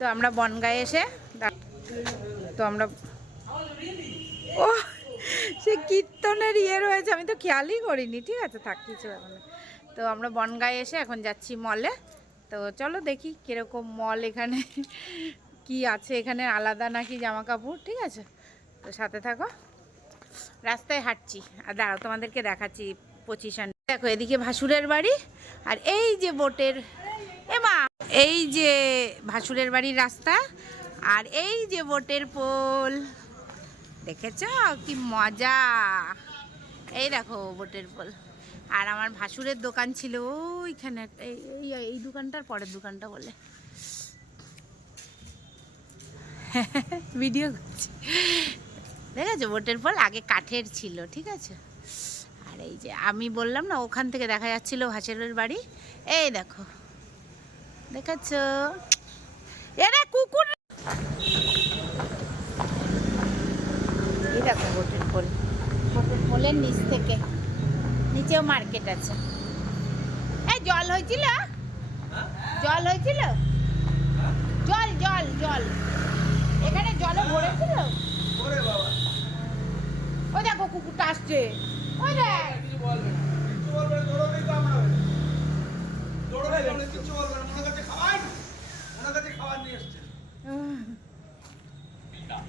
তো আমরা বনগায় এসে তো আমরা ও সে কীর্তনের ইয়ে রয়েছে, আমি তো খেয়ালই করিনি, ঠিক আছে, থাক, কিছু এখন তো আমরা বনগায় এসে এখন যাচ্ছি মলে। তো চলো দেখি কীরকম মল এখানে, কি আছে এখানে, আলাদা নাকি জামা কাপড় ঠিক আছে? তো সাথে থাকো। রাস্তায় হাঁটছি। আর দাঁড়াও, তোমাদেরকে দেখাচ্ছি পজিশন দেখো, এদিকে ভাসুরের বাড়ি, আর এই যে বোটের এই যে ভাসুরের বাড়ির রাস্তা আর এই যে বোটের পোল। দেখেছ? কি মজা। এই দেখো বোটের পোল। আর আমার ভাসুরের দোকান ছিল ওইখানে এই, এই- দোকানটার পরের দোকানটা বলে। ভিডিও করছি। দেখেছ? বোটের পোল আগে কাঠের ছিল, ঠিক আছে? আর এই যে আমি বললাম না, ওখান থেকে দেখা যাচ্ছিল ভাসুরের বাড়ি। এই দেখো। দেখাচ্ছ? এরা কুকুর দেখো বোটের পোল নিচ থেকে। নিচেও মার্কেট আছে। এই জল হয়েছিল? জল হয়েছিল? জল জল জল। এখানে জলে ভরেছিল? ওই দেখো কুকুরটা আসছে। ওই দেখ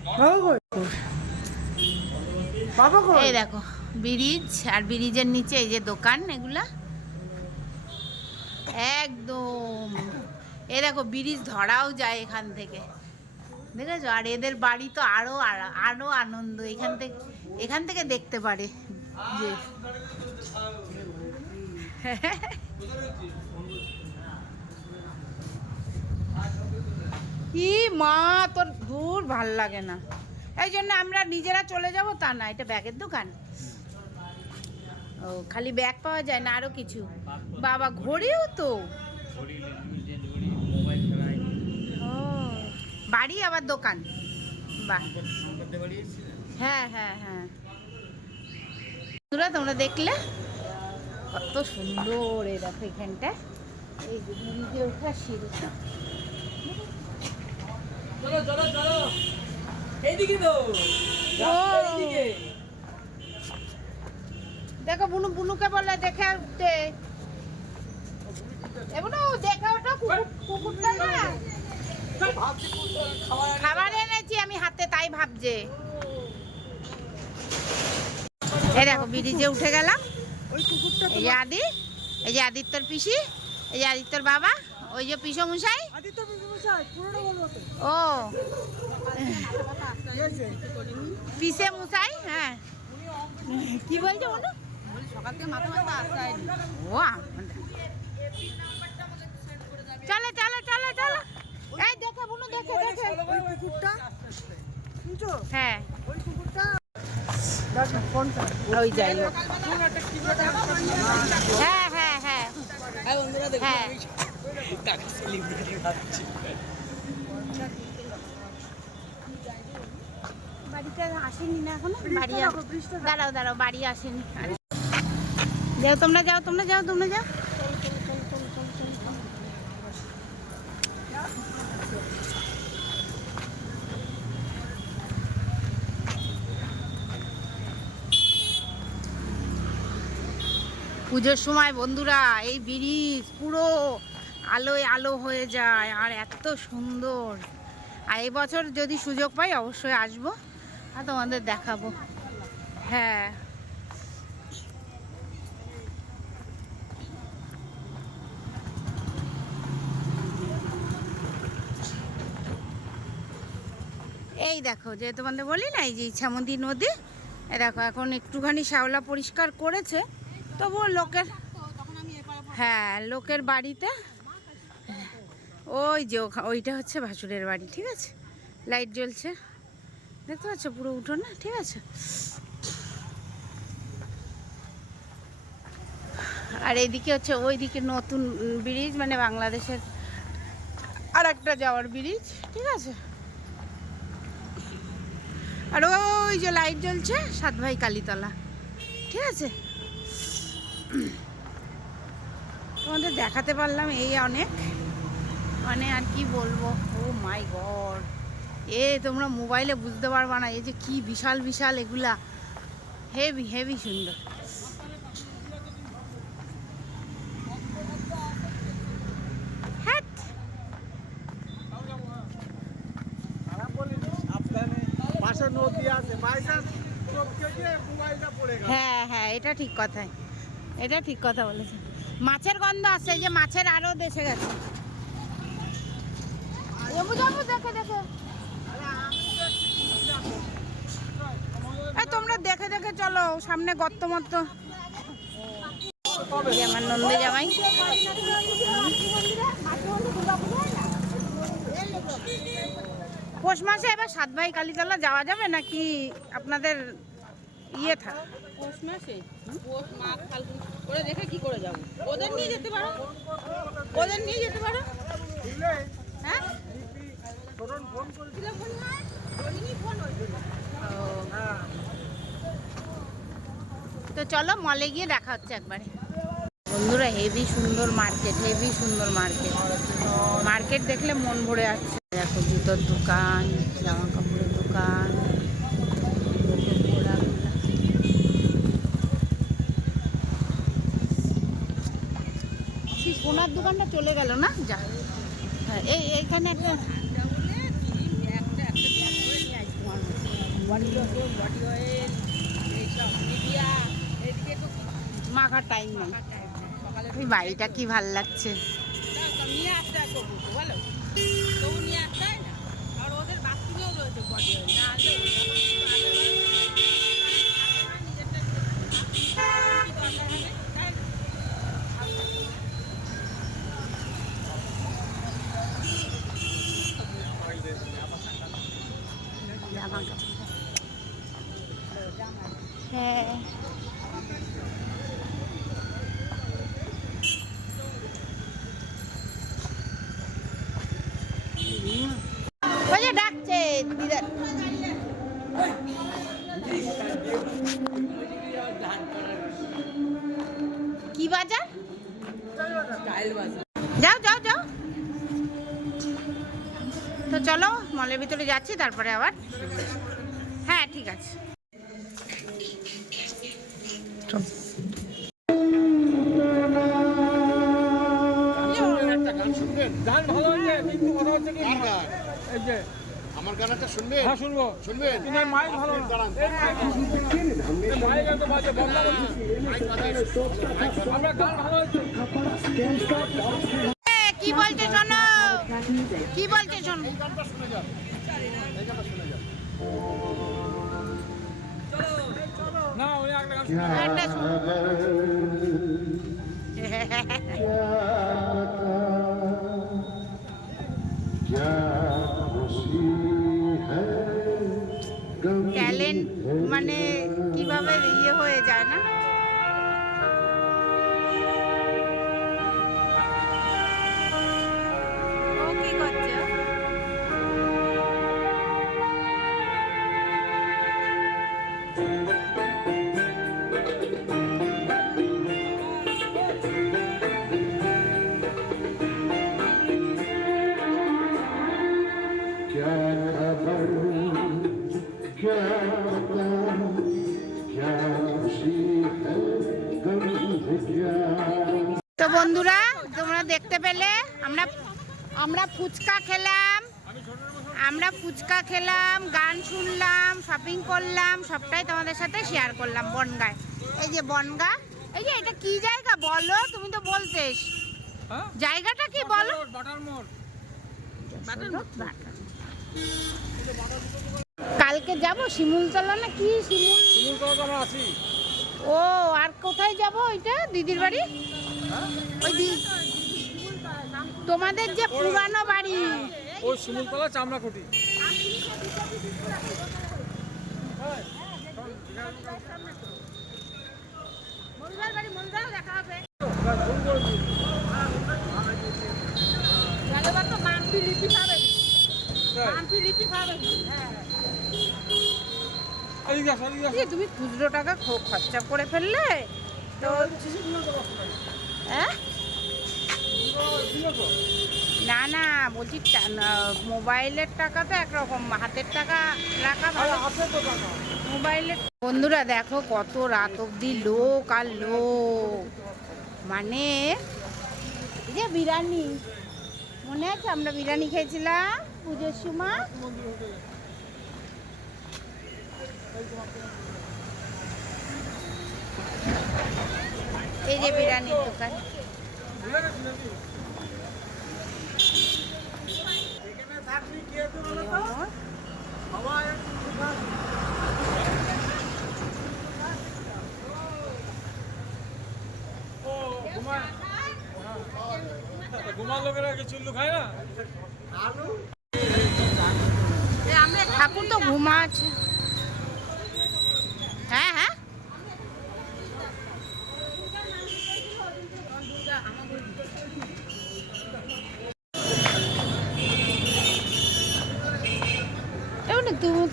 বাবা কই এই দেখো, ব্রিজ আর ব্রিজের নিচে এই যে দোকান, এগুলা। একদম। এই দেখো, ব্রিজ ধরাও যায় এখান থেকে। দেখেছ? আর এদের বাড়ি তো আরও আরা- আনন্দ। এখান থেকে এখান থেকে দেখতে পারে যে। কি মা, তোর দূর ভালো লাগে না। এই জন্য আমরা নিজেরা চলে যাব, তা না, এটা ব্যাগের দোকান। ও, খালি ব্যাগ পাওয়া যায় না, আরও কিছু। বাবা, ঘড়িও তো। বাড়ি আবার দোকান। বাহ। হ্যাঁ হ্যাঁ হ্যাঁ। তোমরা দেখলে? কত সুন্দর এই দেখো এখানটা এই যে ওঠা সিঁড়ি চলো চলো চলো। এইদিকে তো। এইদিকে। দেখো বুনু বুনুকে বলে দেখে উঠতে। এ বুনু দেখে ওটা কুকুরটা না। খাবার এনেছি আমি হাতে তাই ভাবছে। এই দেখো ব্রিজে উঠে গেলাম ওই কুকুরটা এই যে আদি এই যে আদিত্যর পিসি এই যে আদিত্যর বাবা ওই যে পিসো মশাই আদিত্য বিমশাই পুরোটা বলব ও। পিসে মশাই হ্যাঁ। কি বলছে বলো? সকাল থেকে মাথা ব্যথা আসায়নি ও আমার- চলো চলো চলো চলো। এই দেখে বুনু দেখে দেখে। ওই কুকুরটা শুনছো হ্যাঁ ওই কুকুরটা ওই যাই হ্যাঁ। হ্যাঁ হ্যাঁ হ্যাঁ বন্ধুরা দেখো হ্যাঁ। কাকা সেলিব্রিটি ভাবছি বাড়িতে আসেনি না এখনও? বাড়ি দাঁড়াও দাঁড়াও বাড়ি আসেনি। যাও তোমরা যাও তোমরা যাও তোমরা যাও। পুজোর সময় বন্ধুরা এই ব্রিজ পুরো আলোয় আলো হয়ে যায় আর এত সুন্দর। আর এবছর যদি সুযোগ পাই অবশ্যই আসব। তোমাদের দেখাবো। হ্যাঁ। এই দেখো যে তোমাদের বলি না এই যে ইছামতি নদী এ দেখো এখন একটুখানি শ্যাওলা পরিষ্কার করেছে তবুও লোকের হ্যাঁ লোকের বাড়িতে ওই যে ওইটা হচ্ছে ভাসুরের বাড়ি ঠিক আছে? লাইট জ্বলছে। দেখতে পাচ্ছ? পুরো উঠোন না? ঠিক আছে। আর এইদিকে হচ্ছে ওইদিকে নতুন ব্রিজ মানে বাংলাদেশের আর একটা যাওয়ার ব্রিজ, ঠিক আছে? আর ওই যে লাইট জ্বলছে, সাত ভাই কালীতলা, ঠিক আছে? তোমাদের দেখাতে পারলাম এই অনেক। মানে আর কি বলব? ও মাই এ, তোমরা মোবাইলে বুঝতে পারবা না, এই যে কি বিশাল বিশাল এগুলা। হেভি হেভি সুন্দর। হ্যাঁ হ্যাঁ এটা ঠিক কথাই। এটা ঠিক কথা বলেছে। মাছের গন্ধ আছে যে মাছের আরও দেশে গেছে। দেখে দেখে এই তোমরা দেখে চলো সামনে গর্ত মর্ত আমার নন্দে জামাই। পৌষ মাসে এবার সাত ভাই কালীতলা যাওয়া যাবে নাকি আপনাদের ইয়ে থাক? পৌষ মাসে? পৌষ মাঘ ফাল্গুন ওরা দেখে কি করে যাব? ওদের নিয়ে যেতে পারো। ওদের নিয়ে যেতে পারো। হ্যাঁ? ফোন ফোন ফোন হয়েছিল হ্যাঁ তো চলো মলে গিয়ে দেখা হচ্ছে একবারে বন্ধুরা হেভি সুন্দর মার্কেট হেভি সুন্দর মার্কেট মার্কেট দেখলে মন ভরে যাচ্ছে দেখো জুতোর দোকান জামা কাপড়ের দোকান সোনার দোকানটা চলে গেল না যা হ্যাঁ এই এইখানে একটা বডি অয়েল এইসব মিডিয়া মাখার টাইম নেই। বাড়িটা কি ভালো লাগছে? তো নিয়ে আসতে তো বলো। যাও যাও যাও। তো চলো মলের ভিতরে যাচ্ছি তারপরে আবার। হ্যাঁ ঠিক আছে। গান গান ভালো হয়েছে কিন্তু কথা হচ্ছে কি এই যে আমার শুনবেন? হ্যাঁ শুনব। শুনবেন? কিন্তু মাইক ভালো না। মাইক- এত বাজে বন্ধ আমরা গান ভালো হচ্ছে কি বলছে শোনো? কি বলছে শোনো? এই গানটা শুনে যান এই গানটা শুনে যান না ওই একটা গান শুনে একটা শোনো। ট্যালেন্ট মানে কীভাবে ইয়ে হয়ে যায় না? ও তো বন্ধুরা তোমরা দেখতে পেলে আমরা আমরা ফুচকা খেলাম। আমরা ফুচকা খেলাম গান শুনলাম শপিং করলাম সবটাই তোমাদের সাথে শেয়ার করলাম বনগায়। এই যে বনগা এই যে এটা কি জায়গা বলো? তুমি তো বলতে হ্যাঁ? জায়গাটা কি বলো? বাটার মোড়। কালকে যাব? শিমুলতলা না কি শিমুল? শিমুল করা তো আমরা আছি। ও আর কোথায় যাব ওইটা? দিদির বাড়ি? ওই তোমাদের যে পুরানো বাড়ি। ওই শিমুলতলা চামড়াকুটি। তো মানপি লিপি খাবে? মানপি লিপি খাবে হ্যাঁ। তুমি খুচরো টাকা খরচা করে ফেললে তো হ্যাঁ না না বলছি মোবাইলের টাকা তো একরকম হাতের টাকা রাখা ভালো। আছে মোবাইলের বন্ধুরা দেখো কত রাত অবধি লোক আর লোক। মানে যে বিরিয়ানি। মনে আছে আমরা বিরিয়ানি খেয়েছিলাম? পুজোর সময়? এই যে বিরিয়ানির দোকান। ঠাকুর তো ঘুমা আছে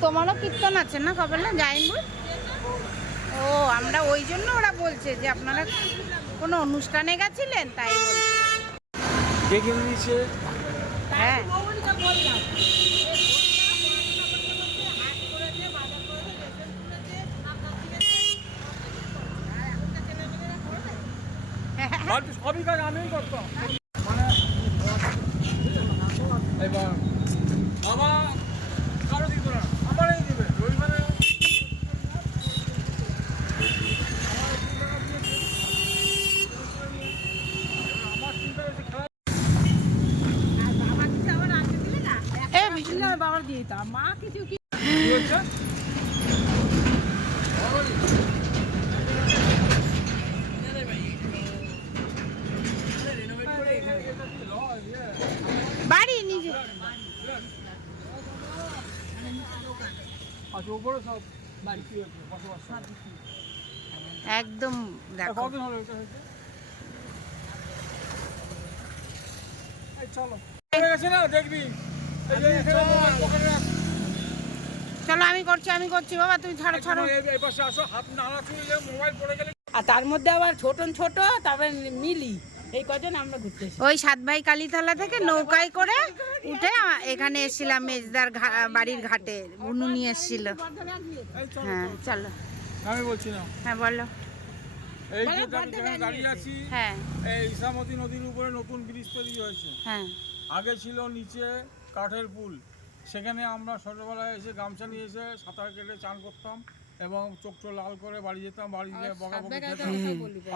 তোমারও কীর্তন আছে না কপালে? যাইনি ও আমরা ওই জন্য ওরা বলছে যে আপনারা কোনো অনুষ্ঠানে গেছিলেন? তাই হ্যাঁ। সবই কাজ আমিই করতাম। মানে বাবার দিয়ে দিতাম। মা কিছু কি কি হচ্ছে বাড়ি নিজে আচ্ছা উপরে সব বাড়ি কি হচ্ছে বসবাস একদম দেখো কতদিন হলো এটা হয়েছে এই চলো হয়ে গেছে না দেখবি এই যে এখানে মোবাইল পকেটে রাখ। চলো আমি করছি আমি করছি বাবা তুমি ছাড়ো ছাড়ো। আর তার মধ্যে আবার ছোটন ছোট তারপরে মিলি এই কজন আমরা ঘুরতে ওই সাত ভাই কালীতলা থেকে নৌকায় করে উঠে এখানে এসেছিলাম মেজদার ঘা- বাড়ির ঘাটে। বুনু নিয়ে এসেছিল। হ্যাঁ চলো। আমি বলছি না। হ্যাঁ বলো। এই যে দাঁড়িয়ে আছি হ্যাঁ। এই ইসামতি নদীর উপরে নতুন ব্রিজ তৈরি হয়েছে। হ্যাঁ। আগে ছিল নিচে কাঠের পুল। সেখানে আমরা ছোটবেলায় এসে গামছা নিয়ে এসে সাঁতার কেটে চান করতাম। এবং চোখ চোখ লাল করে বাড়ি যেতাম বাড়ি গিয়ে বকাবকি খেতাম।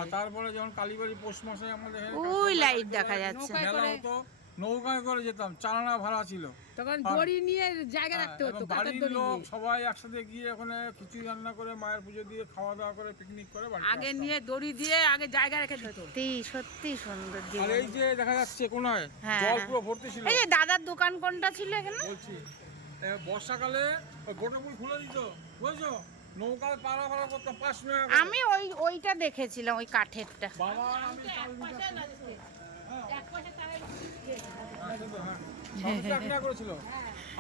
আর তারপরে যখন কালীবাড়ি পৌষ মাসে আমাদের ওই লাইট দেখা যাচ্ছে। মেলা হতো নৌকায় করে যেতাম চালানা ভাড়া ছিল। তখন দড়ি নিয়ে জায়গা রাখতে হতো বাড়ির লোক সবাই একসাথে গিয়ে ওখানে খিচুড়ি রান্না করে মায়ের পুজো দিয়ে খাওয়া দাওয়া করে পিকনিক করে বাড়ি আগে নিয়ে দড়ি দিয়ে আগে জায়গা রেখে দিত সত্যি সত্যি সুন্দর আর এই যে দেখা যাচ্ছে কোনায় হ্যাঁ, জল হ্যাঁ। পুরো ভর্তি ছিল। এই যে দাদার দোকান কোনটা ছিল এখানে? বলছি বর্ষাকালে ওই গোটাপুল খুলে দিত বুঝছ? আমি ওই ওইটা দেখেছিলাম ওই কাঠেরটা। হ্যাঁ।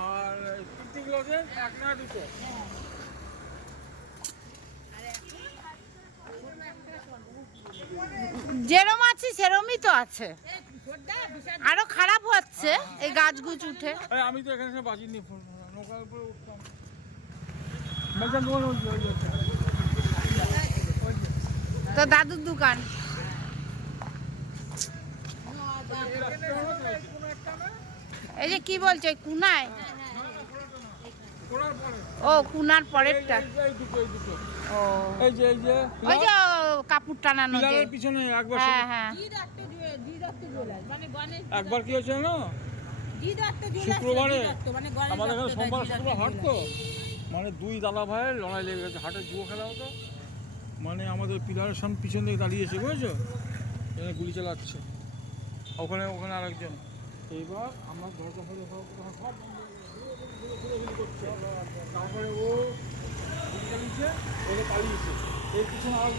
আর যেরম আছে সেরমই তো আছে। আরও খারাপ হচ্ছে এই গাছগুছ উঠে। এই, আমি তো এখানে বাজিনি নৌকার উপরে উঠতাম মেজান দোকান ওই যে, ওই যে। তো দাদুর দোকান। এই যে কি বলছে কুনায়? ও কুনার পরেরটা। ও। এই যে এই যে ওই যে কাপড় টানানো যে। পিছনে একবার হ্যাঁ হ্যাঁ। মানে একবার কি হয়েছে না শুক্রবারে মানে আমাদের সোমবার শুক্রবার হাট তো। মানে দুই দাদা ভাইয়ের লড়াই লেগে গেছে হাটে জুয়ো খেলা হতো। মানে আমাদের পিলারের সামনে পিছন দিকে দাঁড়িয়েছে বুঝেছ? এখানে গুলি চালাচ্ছে। ওখানে ওখানে আরেকজন। এইবার আমরা দরজা তারপরে ও গুলি চালিয়েছে ওকে পালিয়েছে। এর পিছনে আর